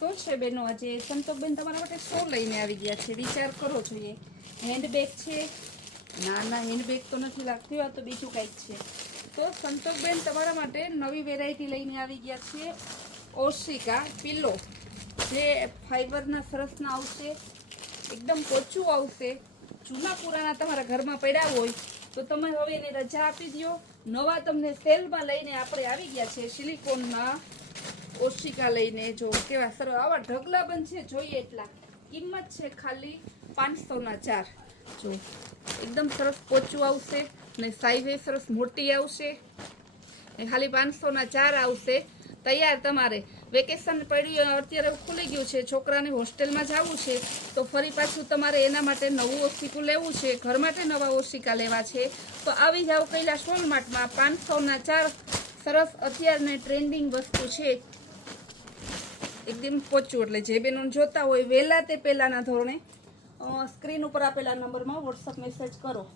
તો છે બેનો, આજે સંતોષબેન તમારા માટે શું લઈને આવી ગયા છે વિચાર કરો જોઈએ. હેન્ડબેગ છે, ના હેન્ડબેગ તો નથી લાગતી, આ તો બીજું કંઈક છે. તો સંતોષબેન તમારા માટે નવી વેરાયટી લઈને આવી ગયા છે. ઓશિકા પિલ્લો, જે ફાઈબરના સરસના આવશે, એકદમ પોચું આવશે. જૂના પુરાણા તમારા ઘરમાં પડ્યા હોય તો તમે હવે એને રજા આપી દો. નવા તમને સેલમાં લઈને આપણે આવી ગયા છે સિલિકોનના ઓશિકા લઈને. જો કેવા સરસ આવા ઢગલા બનશે, જોઈએ એટલા. કિંમત છે ખાલી 500ના 4. જો એકદમ સરસ પોચું આવશે ને સાઈઝ સરસ મોટી આવશે ને ખાલી 500ના 4 આવશે. તૈયાર તમારે વેકેશન પડ્યું, અત્યારે ખુલી ગયું છે, છોકરાને હોસ્ટેલમાં જવું છે તો ફરી પાછું તમારે એના માટે નવું ઓશિકું લેવું છે, ઘર માટે નવા ઓશિકા લેવા છે તો આવી જાઓ કૈલાશ વોલમાર્ટમાં. 500ના 4 સરસ અત્યારને ટ્રેન્ડિંગ વસ્તુ છે, એકદમ પોચું. એટલે જે બેનો જોતા હોય વહેલા તે પહેલાંના ધોરણે સ્ક્રીન ઉપર આપેલા નંબરમાં વોટ્સઅપ મેસેજ કરો.